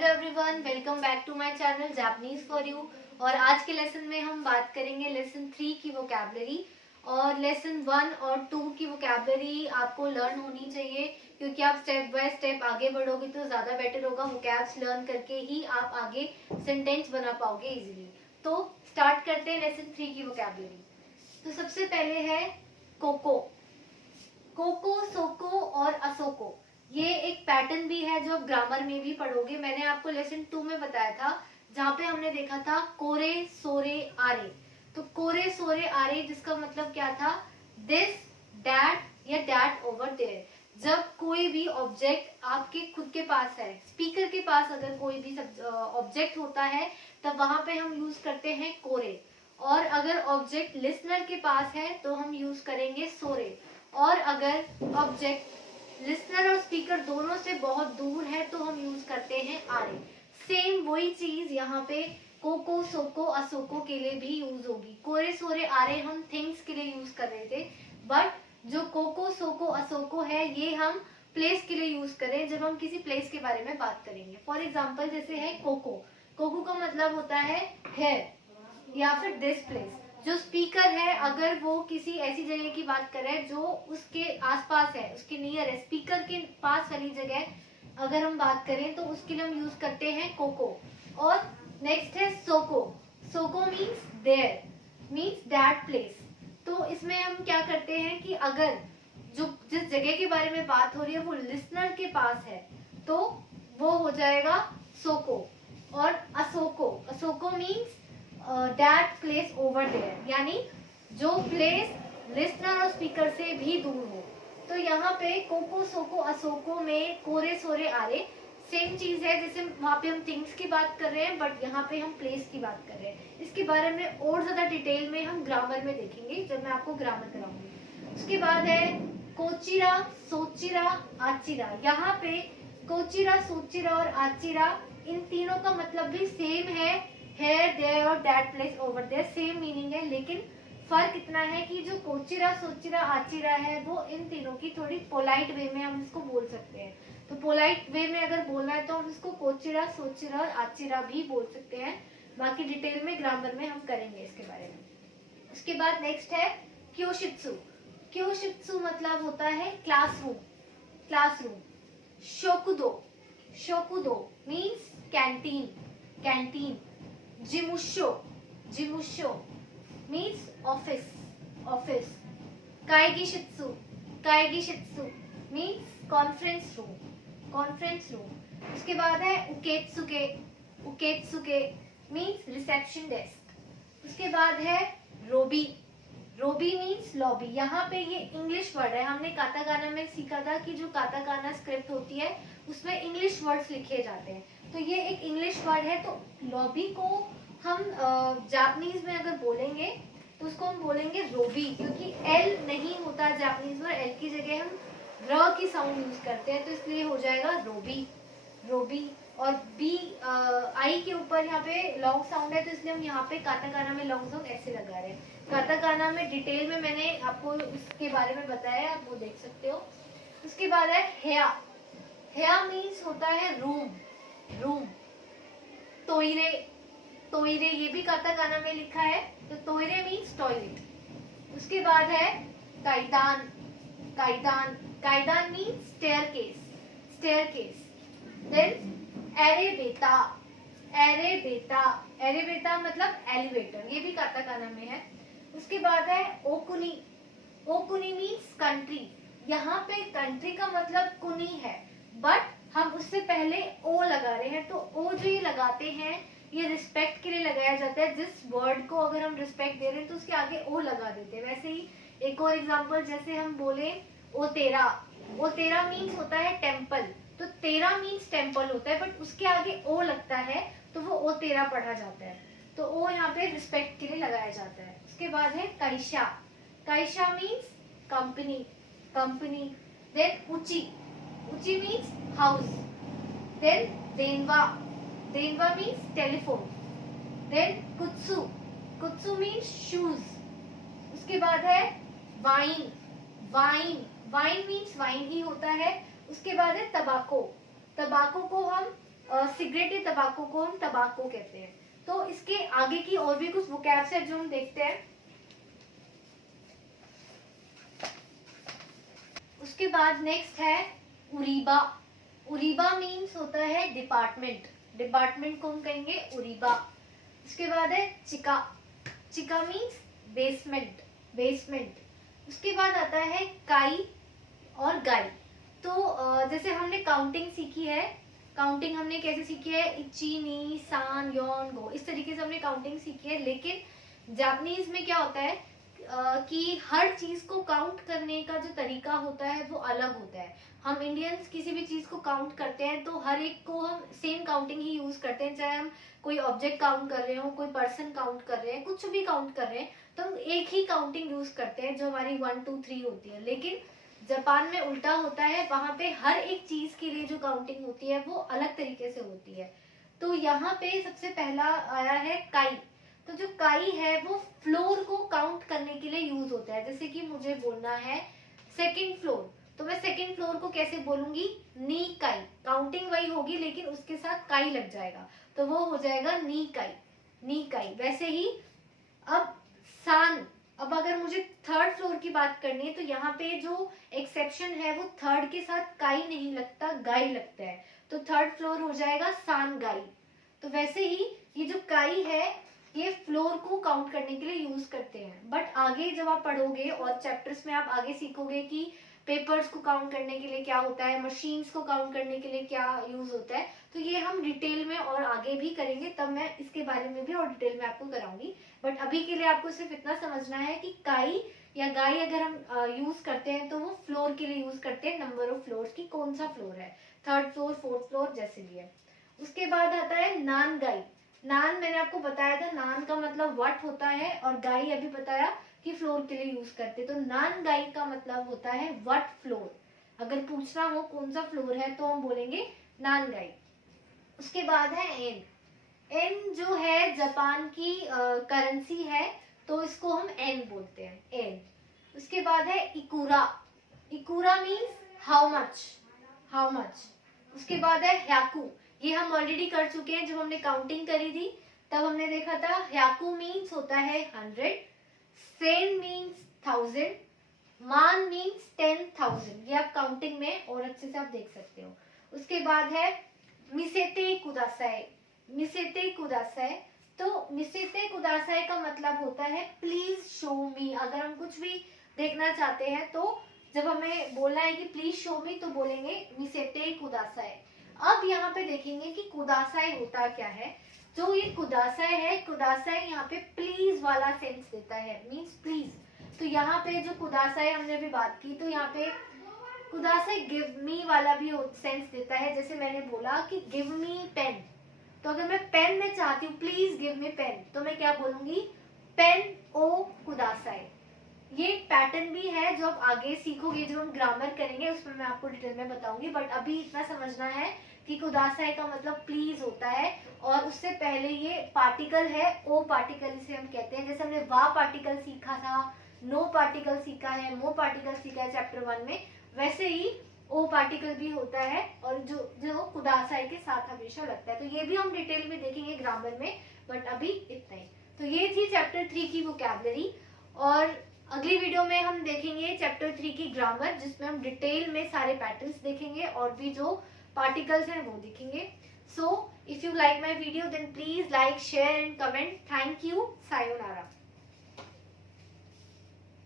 Hello everyone, welcome back to my channel Japanese for you. और आज के lesson में हम बात करेंगे लेसन 3 की वोकैबुलरी। और लेसन 1 और 2 की वोकैबुलरी आपको लर्न होनी चाहिए, क्योंकि आप स्टेप बाय स्टेप आगे बढ़ोगे तो ज़्यादा बेटर होगा। वोकैब्स लर्न करके ही आप आगे सेंटेंस बना पाओगे इजीली। तो स्टार्ट करते हैं लेसन 3 की वोकैबुलरी। तो सबसे पहले है कोको। कोको, सोको और असोको, ये एक पैटर्न भी है जो आप ग्रामर में भी पढ़ोगे। मैंने आपको लेसन 2 में बताया था, जहाँ पे हमने देखा था कोरे सोरे आरे। तो कोरे सोरे आरे जिसका मतलब क्या था, दिस, दैट या दैट ओवर देयर। जब कोई भी ऑब्जेक्ट आपके खुद के पास है, स्पीकर के पास अगर कोई भी ऑब्जेक्ट होता है, तब वहां पे हम यूज करते हैं कोरे। और अगर ऑब्जेक्ट लिसनर के पास है तो हम यूज करेंगे सोरे। और अगर ऑब्जेक्ट लिसनर और स्पीकर दोनों से बहुत दूर है तो हम यूज करते हैं आरे। सेम वही चीज यहाँ पे कोको, सोको, असोको के लिए भी यूज होगी। कोरे सोरे आरे हम थिंग्स के लिए यूज कर रहे थे, बट जो कोको, सोको, असोको है ये हम प्लेस के लिए यूज करें जब हम किसी प्लेस के बारे में बात करेंगे। फॉर एग्जाम्पल जैसे है कोको। कोको का मतलब होता है हेयर या फिर दिस प्लेस। जो स्पीकर है अगर वो किसी ऐसी जगह की बात करे जो उसके आसपास है, उसके नियर है, स्पीकर के पास वाली जगह अगर हम बात करें तो उसके लिए हम यूज करते हैं कोको। और नेक्स्ट है सोको। सोको means there, means that place. तो इसमें हम क्या करते हैं कि अगर जो जिस जगह के बारे में बात हो रही है वो लिसनर के पास है तो वो हो जाएगा सोको। और असोको, असोको means that place over there, यानी जो प्लेस लिसनर और स्पीकर से भी दूर हो। तो यहाँ पे कोको, सोको, असोको में कोरे सोरे आरे सेम चीज है, जैसे वहां पे हम थिंग्स की बात कर रहे हैं, बट यहाँ पे हम प्लेस की बात कर रहे हैं। इसके बारे में और ज्यादा डिटेल में हम ग्रामर में देखेंगे जब मैं आपको ग्रामर कराऊंगी। उसके बाद है कोचिरा, सोचिरा, आचिरा। यहाँ पे कोचिरा, सोचिरा और आचिरा, इन तीनों का मतलब भी सेम है, हेयर, देयर और that place over there, same meaning है। लेकिन फर्क इतना है कि जो कोचिरा, सोचिरा, आचिरा है वो इन तीनों की थोड़ी पोलाइट वे में हम इसको बोल सकते हैं। तो पोलाइट वे में अगर बोलना है तो हम इसको कोचिरा, सोचिरा और आचिरा भी बोल सकते हैं। बाकी डिटेल में ग्रामर में हम करेंगे इसके बारे में। उसके बाद नेक्स्ट है क्योशित्सु। क्योशित्सु मतलब होता है क्लासरूम, क्लासरूम। शोकुदो, शोकुदो मीन्स कैंटीन, कैंटीन। जिमुशो, जिमुशो मीन्स ऑफिस, ऑफिस। काइगिशित्सु, काइगिशित्सु means conference room, conference room. उसके बाद है उकेत्सुके, उकेत्सुके मीन्स रिसेप्शन डेस्क। उसके बाद है रोबी, रोबी मीन्स लॉबी। यहाँ पे ये इंग्लिश वर्ड है, हमने काताकाना में सीखा था कि जो काताकाना स्क्रिप्ट होती है उसमें इंग्लिश वर्ड्स लिखे जाते हैं। तो ये एक इंग्लिश वर्ड है। तो लॉबी को हम जापानीज में अगर बोलेंगे तो उसको हम बोलेंगे रोबी, क्योंकि एल नहीं होता जापानीज में, एल की जगह हम र की साउंड यूज करते हैं, तो इसलिए हो जाएगा रोबी, रोबी। और बी आई के ऊपर यहाँ पे लॉन्ग साउंड है, तो इसलिए हम यहाँ पे काताकाना में लॉन्ग साउंड ऐसे लगा रहे हैं। काताकाना में डिटेल में मैंने आपको इसके बारे में बताया, आप वो देख सकते हो। उसके बाद है हेया। हेया मीन्स होता है रूम, रूम। तोइरे, तोइरे ये भी काताकाना में लिखा है, तो तोइरे मीन्स टॉयलेट। उसके बाद है काइदान, काइदान, काइदान मीन्स स्टेयरकेस, स्टेयरकेस। देन एरेबेता, एरेबेता, एरेबेता मतलब एलिवेटर, ये भी काताकाना में है। उसके बाद है ओकुनी, ओकुनी मीन्स कंट्री। यहाँ पे कंट्री का मतलब कुनी है, बट हम उससे पहले ओ लगा रहे हैं। तो ओ जो ये लगाते हैं ये रिस्पेक्ट के लिए लगाया जाता है। जिस वर्ड को अगर हम रिस्पेक्ट दे रहे हैं तो उसके आगे ओ लगा देते हैं। वैसे ही एक और एग्जांपल, जैसे हम बोले ओ तेरा, ओ तेरा मीन्स होता है टेम्पल। तो तेरा मीन्स टेम्पल होता है, बट उसके आगे ओ लगता है तो वो ओ तेरा पढ़ा जाता है। तो ओ यहाँ पे रिस्पेक्ट के लिए लगाया जाता है। उसके बाद है काइशा, काइशा मीन्स कंपनी, कंपनी। देन उची, उची मीन्स हाउस। देन देनवा, देनवा मीन्स टेलीफोन। देन कुत्सु, कुत्सु मीन्स शूज। उसके बाद है wine, wine, wine means wine ही होता है। उसके बाद है तबाको, तबाको को हम सिगरेट या तंबाकू को हम टबाको कहते हैं। तो इसके आगे की और भी कुछ वोकैब्स है जो हम देखते हैं। उसके बाद नेक्स्ट है उरीबा। उरीबा मीन्स होता है डिपार्टमेंट, डिपार्टमेंट को हम कहेंगे उरीबा। उसके बाद है चिका, चिका मीन्स बेसमेंट, बेसमेंट। उसके बाद आता है काई और गाई। तो जैसे हमने काउंटिंग सीखी है, काउंटिंग हमने कैसे सीखी है, इची नी सान योन गो, इस तरीके से हमने काउंटिंग सीखी है। लेकिन जापानीज में क्या होता है कि हर चीज को काउंट करने का जो तरीका होता है वो अलग होता है। हम इंडियंस किसी भी चीज को काउंट करते हैं तो हर एक को हम सेम काउंटिंग ही यूज करते हैं, चाहे हम कोई ऑब्जेक्ट काउंट कर रहे हो, कोई पर्सन काउंट कर रहे हैं, कुछ भी काउंट कर रहे हैं, तो हम एक ही काउंटिंग यूज करते हैं जो हमारी 1 2 3 होती है। लेकिन जापान में उल्टा होता है, वहां पे हर एक चीज के लिए जो काउंटिंग होती है वो अलग तरीके से होती है। तो यहाँ पे सबसे पहला आया है काई। तो जो काई है वो फ्लोर को काउंट करने के लिए यूज होता है। जैसे कि मुझे बोलना है सेकंड फ्लोर, तो मैं सेकंड फ्लोर को कैसे बोलूंगी, नी काई। काउंटिंग वही होगी लेकिन उसके साथ काई लग जाएगा, तो वो हो जाएगा नी काई, नी काई। वैसे ही अब सान, अब अगर मुझे थर्ड फ्लोर की बात करनी है तो यहाँ पे जो एक्सेप्शन है वो थर्ड के साथ काई नहीं लगता, गाई लगता है, तो थर्ड फ्लोर हो जाएगा सान गाई। तो वैसे ही ये जो काई है ये फ्लोर को काउंट करने के लिए यूज करते हैं। बट आगे जब आप पढ़ोगे और चैप्टर्स में आप आगे सीखोगे कि पेपर्स को काउंट करने के लिए क्या होता है, मशीन्स को काउंट करने के लिए क्या यूज होता है, तो ये हम डिटेल में और आगे भी करेंगे, तब मैं इसके बारे में भी और डिटेल में आपको कराऊंगी। बट अभी के लिए आपको सिर्फ इतना समझना है कि काई या गाई अगर हम यूज करते हैं तो वो फ्लोर के लिए यूज करते हैं, नंबर ऑफ फ्लोर्स की, कौन सा फ्लोर है, थर्ड फ्लोर, फोर्थ फ्लोर, जैसे भी है। उसके बाद आता है नान गाई। नान मैंने आपको बताया था, नान का मतलब व्हाट होता है, और गाई अभी बताया कि फ्लोर के लिए यूज करते। तो नान गाई का मतलब होता है व्हाट फ्लोर। अगर पूछना हो कौन सा फ्लोर है तो हम बोलेंगे नान गाई। उसके बाद है एन। एन जो है जापान की करेंसी है, तो इसको हम एन बोलते हैं, एन। उसके बाद है इकुरा। इकुरा means how much, how much. उसके बाद है ह्याकू। ये हम ऑलरेडी कर चुके हैं, जब हमने काउंटिंग करी थी तब हमने देखा था। ह्याकू मीन्स होता है 100, सेन मीन्स 1000, मान मीन्स 10,000। ये आप काउंटिंग में और अच्छे से आप देख सकते हो। उसके बाद है मिसेते कुदासाई। मिसेते कुदासाई, तो मिसेते कुदासाई का मतलब होता है प्लीज शो मी। अगर हम कुछ भी देखना चाहते हैं तो जब हमें बोलना है कि प्लीज शो मी तो बोलेंगे मिसेते कुदासाई। अब यहाँ पे देखेंगे कि कुदासाई होता क्या है। जो ये कुदासाई है, कुदासाई यहाँ पे प्लीज वाला सेंस देता है, मीन्स प्लीज। तो यहाँ पे जो कुदासाई हमने अभी बात की, तो यहाँ पे कुदासाई गिव मी वाला भी सेंस देता है। जैसे मैंने बोला कि गिव मी पेन, तो अगर मैं पेन में चाहती हूँ प्लीज गिव मी पेन, तो मैं क्या बोलूंगी, पेन ओ कुदासाई। ये पैटर्न भी है जो आप आगे सीखोगे, जो हम ग्रामर करेंगे उसमें मैं आपको डिटेल में बताऊंगी। बट अभी इतना समझना है कि कुदासाई का मतलब प्लीज होता है, और उससे पहले ये पार्टिकल है, ओ पार्टिकल इसे हम कहते हैं। जैसे हमने वा पार्टिकल सीखा था, नो पार्टिकल सीखा है, मो पार्टिकल सीखा है चैप्टर 1 में, वैसे ही ओ पार्टिकल भी होता है, और जो कुदासाई के साथ हमेशा लगता है। तो ये भी हम डिटेल में देखेंगे ग्रामर में, बट अभी इतना ही। तो ये थी चैप्टर 3 की वोकैबुलरी, और अगली वीडियो में हम देखेंगे चैप्टर 3 की ग्रामर, जिसमें हम डिटेल में सारे पैटर्न्स देखेंगे और भी जो पार्टिकल्स हैं वो देखेंगे। So if you like my video then please like, share and comment. Thank you, sayonara.